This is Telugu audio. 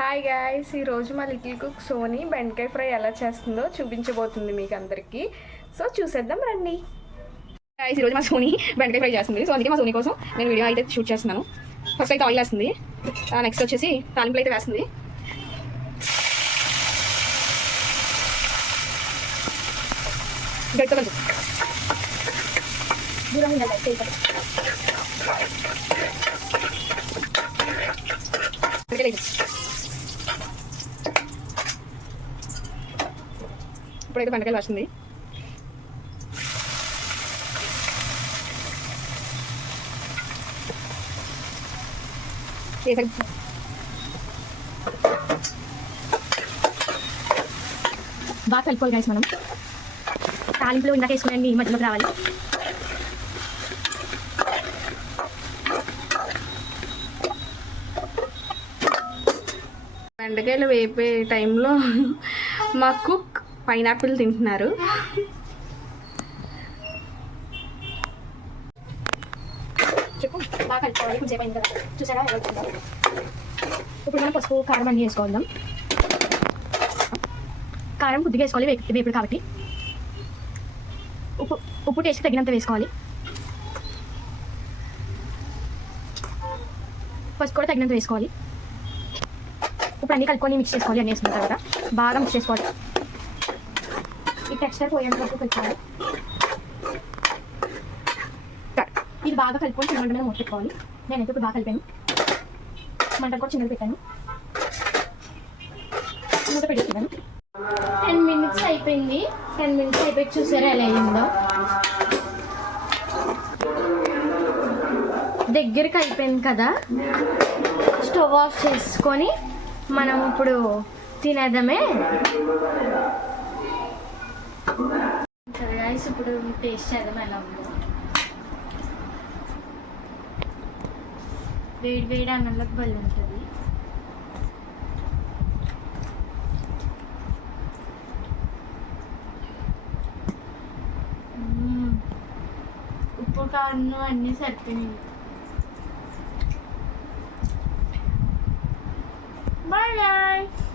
హాయ్ గాయ్స్, ఈరోజు మా లిటిల్ కుక్ సోనీ బెండకాయ ఫ్రై ఎలా చేస్తుందో చూపించబోతుంది మీకు అందరికీ. సో చూసేద్దాం రండి. గాయ్స్, ఈరోజు మా సోనీ బెండకాయ ఫ్రై చేస్తుంది. సో అందుకే మా సోనీ కోసం నేను వీడియో అయితే షూట్ చేస్తున్నాను. ఫస్ట్ అయితే ఆయిల్ వేస్తుంది, నెక్స్ట్ వచ్చేసి తాలింపులు అయితే వేస్తుంది. గట్టిగా ఇప్పుడైతే బెండకాయలు వేస్తుంది. బాగా కలుపుకోవాలి గైస్. మనం తాలింపులో ఇందాక వేసుకుని ఈ మధ్యలోకి రావాలి. బెండకాయలు వేపే టైంలో మా కుక్ పైనాపిల్ తింటున్నారు. చెప్పు. బాగా కలుపుకోవాలి. కొంచెం సేపు అయింది కదా, చూసారా ఎలా వచ్చిందో. ఇప్పుడు మనం పసుపు కారం అన్నీ వేసుకోవాలి. కారం కొద్దిగా వేసుకోవాలి, వేపుడు కాబట్టి. ఉప్పు టేస్ట్ తగినంత వేసుకోవాలి. పసుపు కూడా తగినంత వేసుకోవాలి. ఇప్పుడు అన్నీ కలుపుకొని మిక్స్ చేసుకోవాలి. అన్నీ వేసుకున్న తర్వాత బాగా మిక్స్ చేసుకోవాలి. ఈ టెక్స్చర్ పోయేంత వరకు కలుపుకోవాలి. ఇది బాగా కలుపుకొని చిన్న మంట మీద మూత పెట్టుకోవాలి. నేనైతే ఇప్పుడు బాగా కలిపాను. మంట కూడా చిన్నది పెట్టాను. మూత పెట్టేస్తున్నాను. 10 minutes అయిపోయింది. 10 minutes అయిపోయి చూసారా ఎలా అయిందో. దగ్గరికి అయిపోయింది కదా, స్టవ్ ఆఫ్ చేసుకొని మనం ఇప్పుడు తినేద్దామే. సరే గైస్, ఇప్పుడు టేస్ట్ చేద్దాం ఎలా ఉందో. వేడి వేడి అన్నంలోకి బలి ఉంటుంది. ఉప్పు కారం అన్నీ సరిపోయినాయి. Bye guys!